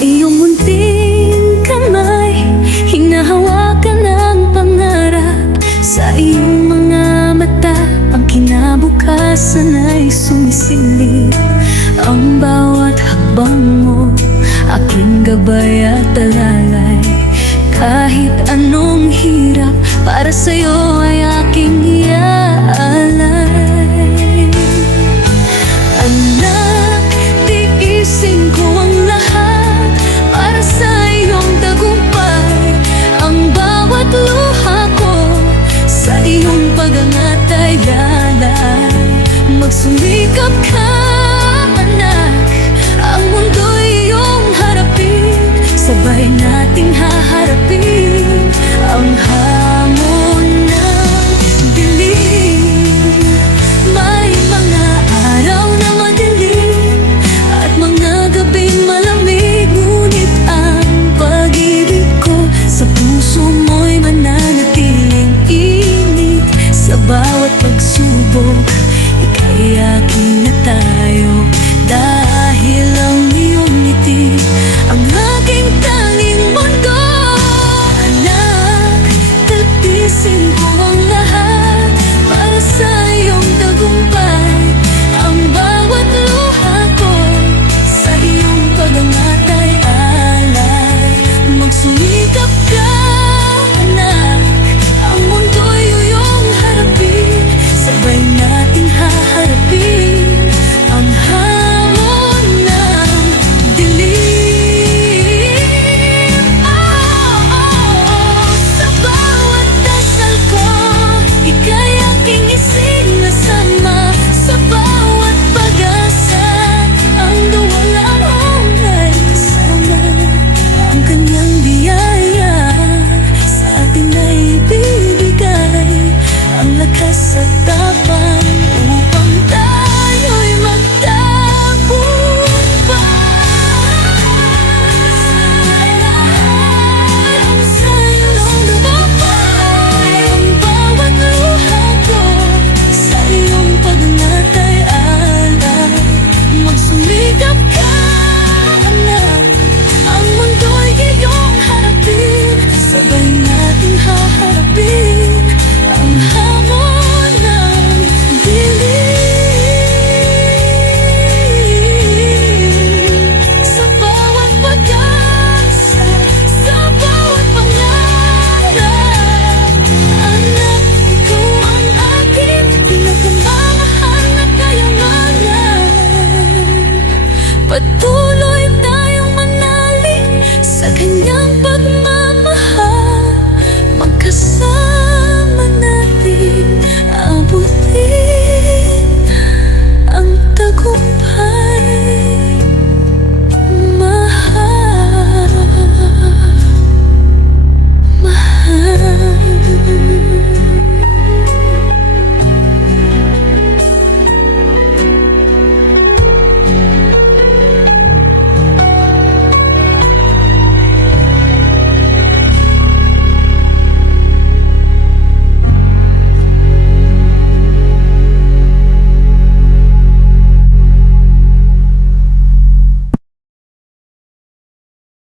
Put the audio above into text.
iyong munting kamay Hinahawakan ang pangarap. Sa iyong mga mata Ang kinabukasan ay sumisilip. Ang bawat hakbang mo Aking gabay at alalay. Kahit anong hirap para sa'yo ay lalay Magsumikap ka but